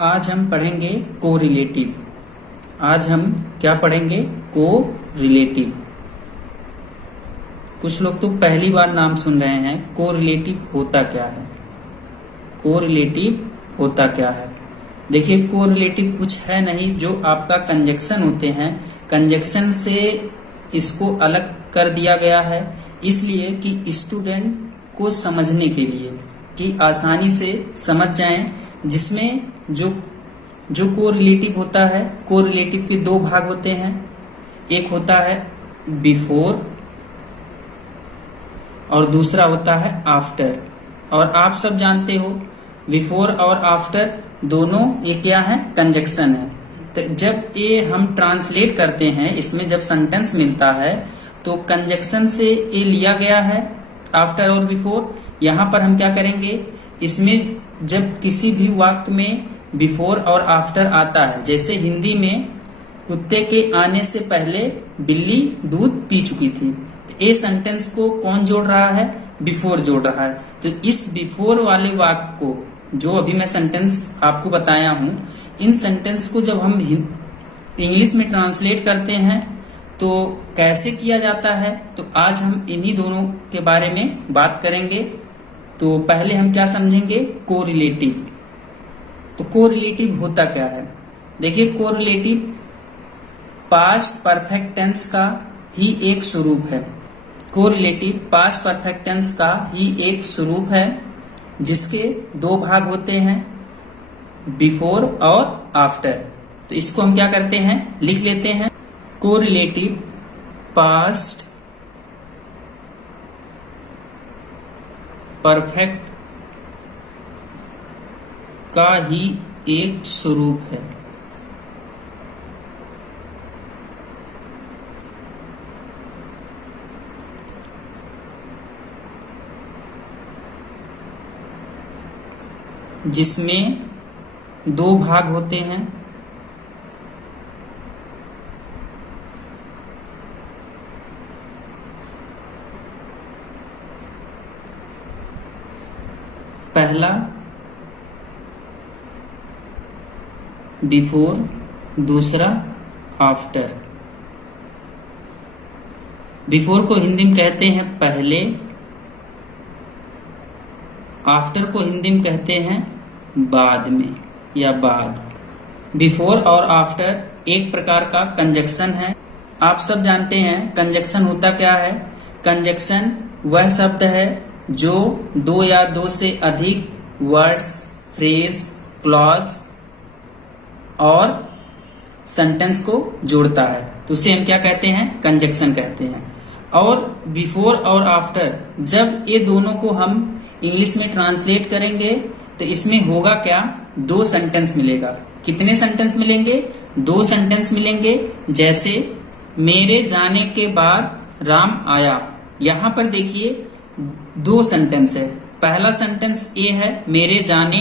आज हम पढ़ेंगे कोरिलेटिव। आज हम क्या पढ़ेंगे? कोरिलेटिव। कुछ लोग तो पहली बार नाम सुन रहे हैं। कोरिलेटिव होता क्या है? कोरिलेटिव होता क्या है? देखिए, कोरिलेटिव कुछ है नहीं, जो आपका कंजक्शन होते हैं, कंजक्शन से इसको अलग कर दिया गया है, इसलिए कि स्टूडेंट को समझने के लिए, कि आसानी से समझ जाएं। जिसमें जो कोरिलेटिव होता है, कोरिलेटिव के दो भाग होते हैं। एक होता है बिफोर और दूसरा होता है आफ्टर। और आप सब जानते हो बिफोर और आफ्टर दोनों ये क्या है? कंजक्शन है। तो जब ये हम ट्रांसलेट करते हैं, इसमें जब सेंटेंस मिलता है तो कंजक्शन से ये लिया गया है, आफ्टर और बिफोर। यहाँ पर हम क्या करेंगे? इसमें जब किसी भी वाक्य में बिफोर और आफ्टर आता है, जैसे हिंदी में कुत्ते के आने से पहले बिल्ली दूध पी चुकी थी, ये सेंटेंस को कौन जोड़ रहा है? बिफोर जोड़ रहा है। तो इस बिफोर वाले वाक्य को, जो अभी मैं सेंटेंस आपको बताया हूं, इन सेंटेंस को जब हम इंग्लिश में ट्रांसलेट करते हैं तो कैसे किया जाता है, तो आज हम इन्हीं दोनों के बारे में बात करेंगे। तो पहले हम क्या समझेंगे? कोरिलेटिव। तो कोरिलेटिव होता क्या है? देखिए, कोरिलेटिव पास्ट परफेक्ट टेंस का ही एक स्वरूप है। कोरिलेटिव पास्ट परफेक्ट टेंस का ही एक स्वरूप है, जिसके दो भाग होते हैं, बिफोर और आफ्टर। तो इसको हम क्या करते हैं? लिख लेते हैं। कोरिलेटिव पास्ट परफेक्ट का ही एक स्वरूप है। जिसमें दो भाग होते हैं, पहला बिफोर, दूसरा आफ्टर। बिफोर को हिंदी में कहते हैं पहले, आफ्टर को हिंदी में कहते हैं बाद में या बाद। बिफोर और आफ्टर एक प्रकार का कंजक्शन है। आप सब जानते हैं कंजक्शन होता क्या है? कंजक्शन वह शब्द है जो दो या दो से अधिक वर्ड्स, फ्रेज, क्लॉज और सेंटेंस को जोड़ता है, तो उसे हम क्या कहते हैं? कंजक्शन कहते हैं। और बिफोर और आफ्टर, जब ये दोनों को हम इंग्लिश में ट्रांसलेट करेंगे तो इसमें होगा क्या? दो सेंटेंस मिलेगा। कितने सेंटेंस मिलेंगे? दो सेंटेंस मिलेंगे। जैसे मेरे जाने के बाद राम आया, यहां पर देखिए दो सेंटेंस है। पहला सेंटेंस ये है मेरे जाने,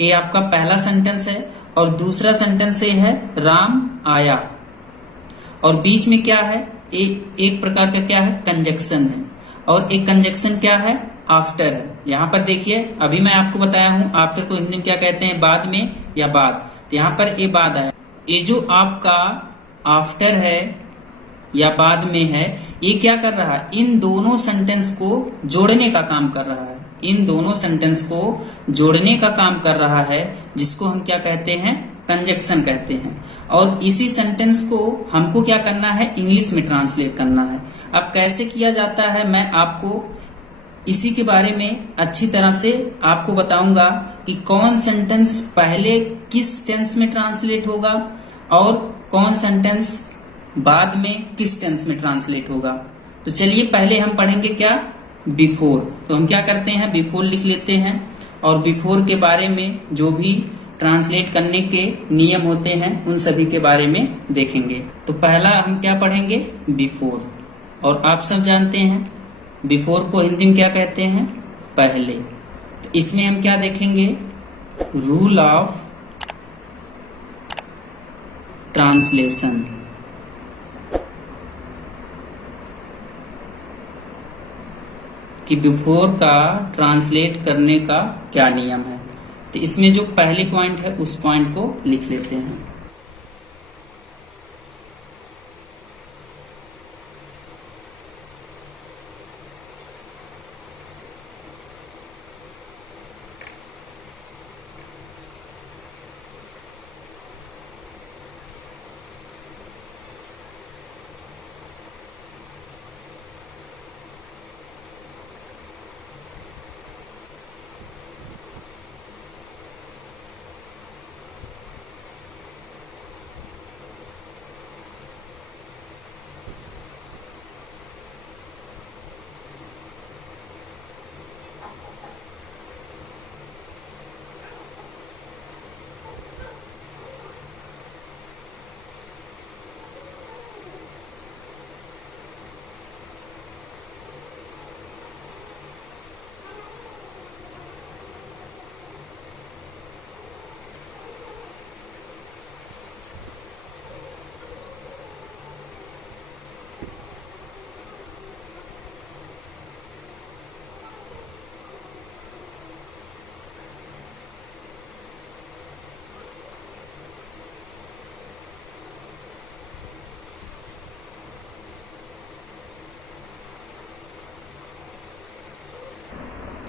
ये आपका पहला सेंटेंस है, और दूसरा सेंटेंस ये है राम आया। और बीच में क्या है? एक प्रकार का क्या है? कंजक्शन है। और एक कंजक्शन क्या है? आफ्टर है। यहाँ पर देखिए, अभी मैं आपको बताया हूं आफ्टर को हिंदी में क्या कहते हैं? बाद में या बाद। तो यहाँ पर ये बाद आया। ये जो आपका आफ्टर है या बाद में है, ये क्या कर रहा है? इन दोनों सेंटेंस को जोड़ने का काम कर रहा है। इन दोनों सेंटेंस को जोड़ने का काम कर रहा है, जिसको हम क्या कहते हैं? कंजक्शन कहते हैं। और इसी सेंटेंस को हमको क्या करना है? इंग्लिश में ट्रांसलेट करना है। अब कैसे किया जाता है, मैं आपको इसी के बारे में अच्छी तरह से आपको बताऊंगा कि कौन सेंटेंस पहले किस टेंस में ट्रांसलेट होगा और कौन सेंटेंस बाद में किस टेंस में ट्रांसलेट होगा। तो चलिए पहले हम पढ़ेंगे क्या? बिफोर। तो हम क्या करते हैं? बिफोर लिख लेते हैं, और बिफोर के बारे में जो भी ट्रांसलेट करने के नियम होते हैं उन सभी के बारे में देखेंगे। तो पहला हम क्या पढ़ेंगे? बिफोर। और आप सब जानते हैं बिफोर को हिंदी में क्या कहते हैं? पहले। तो इसमें हम क्या देखेंगे? Rule of translation. कि बिफोर का ट्रांसलेट करने का क्या नियम है। तो इसमें जो पहले पॉइंट है उस पॉइंट को लिख लेते हैं।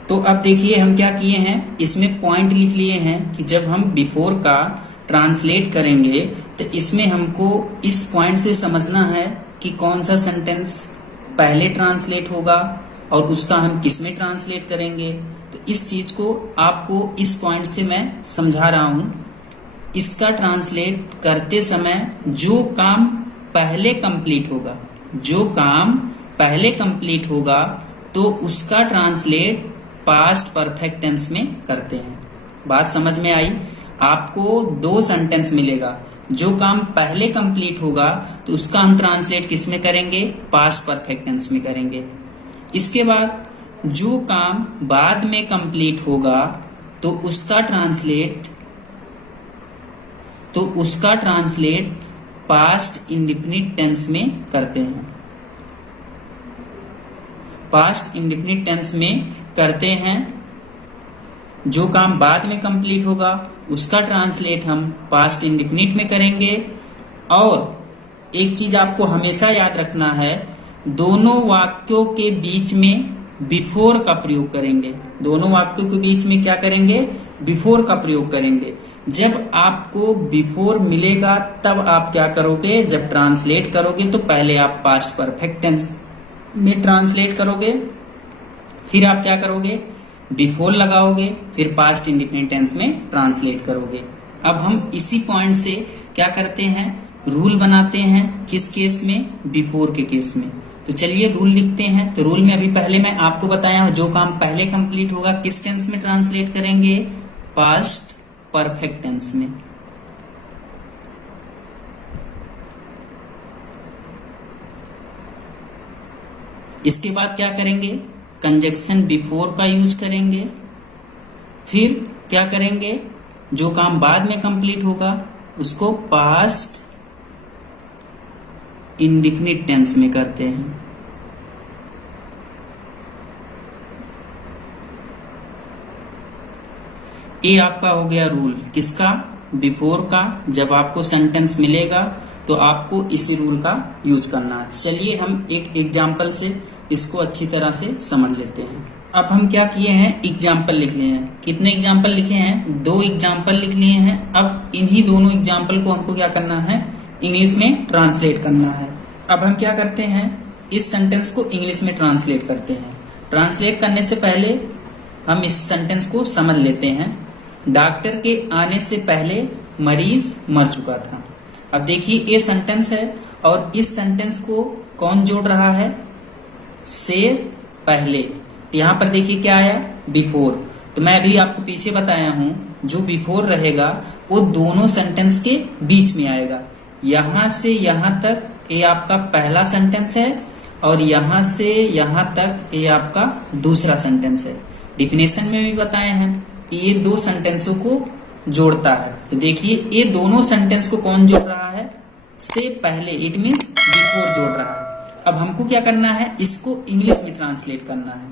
तो अब देखिए हम क्या किए हैं, इसमें पॉइंट लिख लिए हैं कि जब हम बिफोर का ट्रांसलेट करेंगे तो इसमें हमको इस पॉइंट से समझना है कि कौन सा सेंटेंस पहले ट्रांसलेट होगा और उसका हम किस में ट्रांसलेट करेंगे। तो इस चीज को आपको इस पॉइंट से मैं समझा रहा हूं। इसका ट्रांसलेट करते समय जो काम पहले कंप्लीट होगा, जो काम पहले कंप्लीट होगा तो उसका ट्रांसलेट पास्ट परफेक्ट टेंस में करते हैं। बात समझ में आई? आपको दो सेंटेंस मिलेगा, जो काम पहले कंप्लीट होगा तो उसका हम ट्रांसलेट किस में करेंगे, पास्ट परफेक्ट टेंस में करेंगे। इसके बाद जो काम बाद में कंप्लीट होगा तो उसका ट्रांसलेट पास्ट इंडेफिनिट टेंस में करते हैं। पास्ट इंडेफिनिट टेंस में करते हैं। जो काम बाद में कंप्लीट होगा उसका ट्रांसलेट हम पास्ट इंडेफिनिट में करेंगे। और एक चीज आपको हमेशा याद रखना है, दोनों वाक्यों के बीच में बिफोर का प्रयोग करेंगे। दोनों वाक्यों के बीच में क्या करेंगे, बिफोर का प्रयोग करेंगे। जब आपको बिफोर मिलेगा तब आप क्या करोगे, जब ट्रांसलेट करोगे तो पहले आप पास्ट परफेक्ट टेंस में ट्रांसलेट करोगे, फिर आप क्या करोगे, बिफोर लगाओगे, फिर पास्ट इंडेफिनिट टेंस में ट्रांसलेट करोगे। अब हम इसी पॉइंट से क्या करते हैं, रूल बनाते हैं। किस केस में, बिफोर के केस में। तो चलिए रूल लिखते हैं। तो रूल में अभी पहले मैं आपको बताया, जो काम पहले कंप्लीट होगा किस टेंस में ट्रांसलेट करेंगे, पास्ट परफेक्ट टेंस में। इसके बाद क्या करेंगे, कंजक्शन बिफोर का यूज करेंगे। फिर क्या करेंगे, जो काम बाद में कंप्लीट होगा उसको पास्ट इंडेफिनिट टेंस में करते हैं। ये आपका हो गया रूल, किसका, बिफोर का। जब आपको सेंटेंस मिलेगा तो आपको इसी रूल का यूज करना है। चलिए हम एक एग्जाम्पल से इसको अच्छी तरह से समझ लेते हैं। अब हम क्या किए हैं, एग्जाम्पल लिख लिए हैं। कितने एग्जाम्पल लिखे हैं, 2 एग्जाम्पल लिख लिए हैं। अब इन्हीं दोनों एग्जाम्पल को हमको क्या करना है, इंग्लिश में ट्रांसलेट करना है। अब हम क्या करते हैं, इस सेंटेंस को इंग्लिश में ट्रांसलेट करते हैं। ट्रांसलेट करने से पहले हम इस सेंटेंस को समझ लेते हैं। डॉक्टर के आने से पहले मरीज मर चुका था। अब देखिए ये सेंटेंस है और इस सेंटेंस को कौन जोड़ रहा है, से पहले। यहाँ पर देखिए क्या आया, बिफोर। तो मैं अभी आपको पीछे बताया हूं, जो बिफोर रहेगा वो दोनों सेंटेंस के बीच में आएगा। यहां से यहां तक ये आपका पहला सेंटेंस है और यहां से यहां तक ये आपका दूसरा सेंटेंस है। डिफिनेशन में भी बताए हैं कि ये 2 सेंटेंसों को जोड़ता है। तो देखिए ये दोनों सेंटेंस को कौन जोड़ रहा है, से पहले, इट मीन्स बिफोर जोड़ रहा है। अब हमको क्या करना है, इसको इंग्लिश में ट्रांसलेट करना है।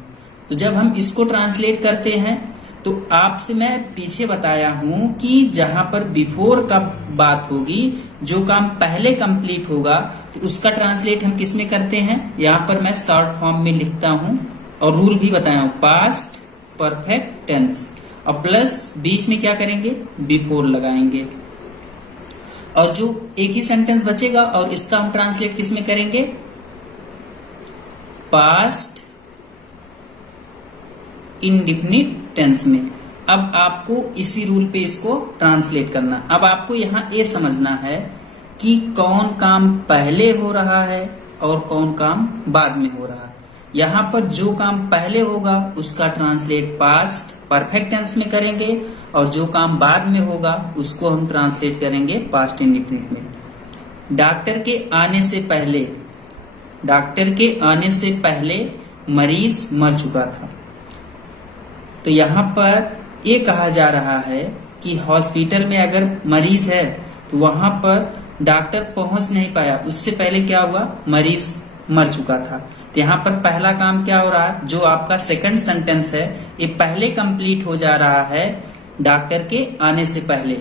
तो जब हम इसको ट्रांसलेट करते हैं तो आपसे मैं पीछे बताया हूं कि जहां पर बिफोर का बात होगी, जो काम पहले कंप्लीट होगा, तो उसका ट्रांसलेट हम किस में करते हैं, यहां पर मैं शॉर्ट फॉर्म में लिखता हूं और रूल भी बताया हूं, पास्ट परफेक्ट टेंस, और प्लस बीच में क्या करेंगे, बिफोर लगाएंगे। और जो एक ही सेंटेंस बचेगा और इसका हम ट्रांसलेट किस में करेंगे, पास्ट इंडिफिनिट टेंस में। अब आपको इसी रूल पे इसको ट्रांसलेट करना। अब आपको यहां ये समझना है कि कौन काम पहले हो रहा है और कौन काम बाद में हो रहा है। यहां पर जो काम पहले होगा उसका ट्रांसलेट पास्ट परफेक्ट टेंस में करेंगे, और जो काम बाद में होगा उसको हम ट्रांसलेट करेंगे पास्ट इंडिफिनिट में। डॉक्टर के आने से पहले मरीज मर चुका था। तो यहाँ पर ये कहा जा रहा है कि हॉस्पिटल में अगर मरीज है तो वहां पर डॉक्टर पहुंच नहीं पाया, उससे पहले क्या हुआ, मरीज मर चुका था। तो यहाँ पर पहला काम क्या हो रहा है, जो आपका सेकंड सेंटेंस है ये पहले कंप्लीट हो जा रहा है डॉक्टर के आने से पहले।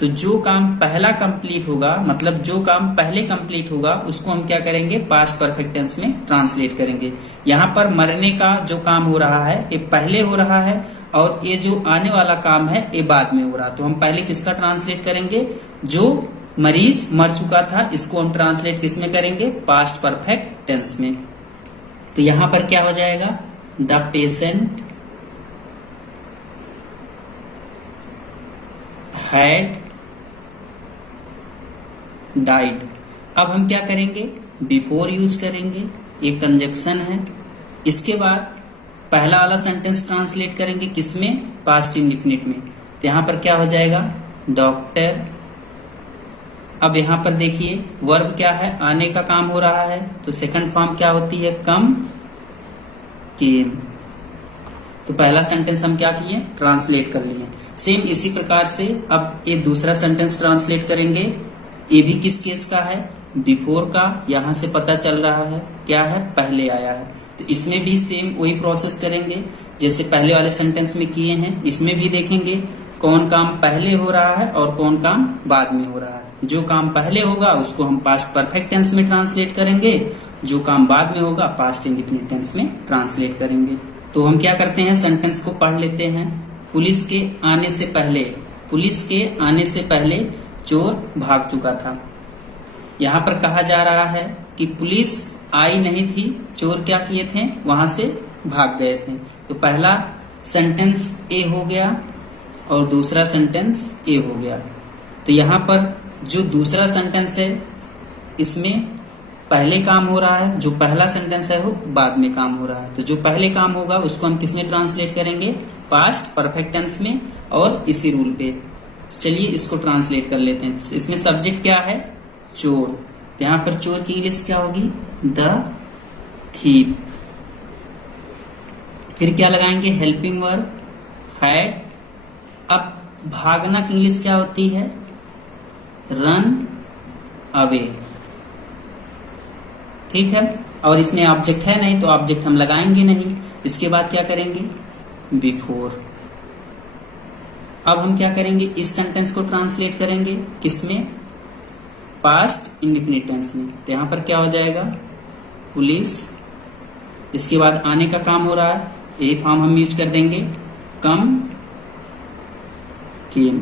तो जो काम पहला कंप्लीट होगा, मतलब जो काम पहले कंप्लीट होगा, उसको हम क्या करेंगे, पास्ट परफेक्ट टेंस में ट्रांसलेट करेंगे। यहाँ पर मरने का जो काम हो रहा है ये पहले हो रहा है, और ये जो आने वाला काम है ये बाद में हो रहा है। तो हम पहले किसका ट्रांसलेट करेंगे, जो मरीज मर चुका था इसको हम ट्रांसलेट किस में करेंगे, पास्ट परफेक्ट टेंस में। तो यहां पर क्या हो जाएगा, द पेशेंट हैड डाइड। अब हम क्या करेंगे, बिफोर यूज करेंगे, ये कंजक्शन है। इसके बाद पहला वाला सेंटेंस ट्रांसलेट करेंगे किसमें, पास्ट इंडिफिनिट में। तो यहां पर क्या हो जाएगा, डॉक्टर। अब यहां पर देखिए वर्ब क्या है, आने का काम हो रहा है, तो सेकंड फॉर्म क्या होती है, कम केम। तो पहला सेंटेंस हम क्या किए, ट्रांसलेट कर लिए। सेम इसी प्रकार से अब ये दूसरा सेंटेंस ट्रांसलेट करेंगे। ये भी किस केस का है, बिफोर का। यहां से पता चल रहा है क्या है, पहले आया है। तो इसमें भी सेम वही प्रोसेस करेंगे जैसे पहले वाले सेंटेंस में किए हैं। इसमें भी देखेंगे कौन काम पहले हो रहा है और कौन काम बाद में हो रहा है। जो काम पहले होगा उसको हम पास्ट परफेक्ट टेंस में ट्रांसलेट करेंगे, जो काम बाद में होगा पास्ट इंडिफिनिट टेंस में ट्रांसलेट करेंगे। तो हम क्या करते हैं, सेंटेंस को पढ़ लेते हैं। पुलिस के आने से पहले चोर भाग चुका था। यहाँ पर कहा जा रहा है कि पुलिस आई नहीं थी, चोर क्या किए थे, वहां से भाग गए थे। तो पहला सेंटेंस ए हो गया और दूसरा सेंटेंस ए हो गया। तो यहाँ पर जो दूसरा सेंटेंस है इसमें पहले काम हो रहा है, जो पहला सेंटेंस है वो बाद में काम हो रहा है। तो जो पहले काम होगा उसको हम किसमें ट्रांसलेट करेंगे, पास्ट परफेक्ट टेंस में, और इसी रूल पे। चलिए इसको ट्रांसलेट कर लेते हैं। इसमें सब्जेक्ट क्या है, चोर। तो यहाँ पर चोर की इंग्लिश क्या होगी, द थीफ। फिर क्या लगाएंगे, हेल्पिंग वर्ब हैड। अब भागना की इंग्लिश क्या होती है, रन अवे। ठीक है, और इसमें ऑब्जेक्ट है नहीं तो ऑब्जेक्ट हम लगाएंगे नहीं। इसके बाद क्या करेंगे, बिफोर। अब हम क्या करेंगे, इस सेंटेंस को ट्रांसलेट करेंगे किसमें, पास्ट इंडिफिनिट टेंस में। तो यहां पर क्या हो जाएगा, पुलिस। इसके बाद आने का काम हो रहा है, यही फॉर्म हम यूज कर देंगे, कम केम।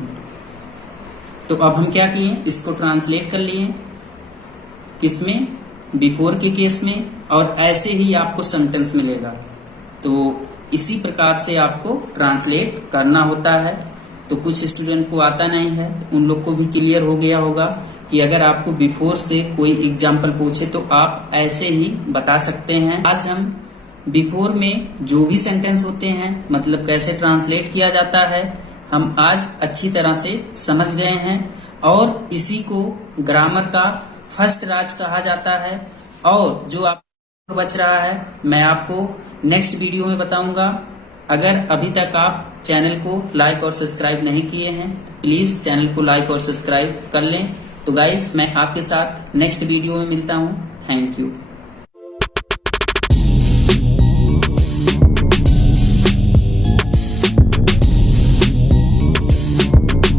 तो अब हम क्या किए, इसको ट्रांसलेट कर लिए किसमें, बिफोर के केस में, और ऐसे ही आपको सेंटेंस मिलेगा। तो इसी प्रकार से आपको ट्रांसलेट करना होता है। तो कुछ स्टूडेंट को आता नहीं है, उन लोग को भी क्लियर हो गया होगा कि अगर आपको बिफोर से कोई एग्जाम्पल पूछे तो आप ऐसे ही बता सकते हैं। आज हम बिफोर में जो भी सेंटेंस होते हैं, मतलब कैसे ट्रांसलेट किया जाता है, हम आज अच्छी तरह से समझ गए हैं। और इसी को ग्रामर का फर्स्ट राज कहा जाता है। और जो आप बच रहा है मैं आपको नेक्स्ट वीडियो में बताऊंगा। अगर अभी तक आप चैनल को लाइक और सब्सक्राइब नहीं किए हैं, प्लीज चैनल को लाइक और सब्सक्राइब कर लें। तो गाइस, मैं आपके साथ नेक्स्ट वीडियो में मिलता हूं। Thank you.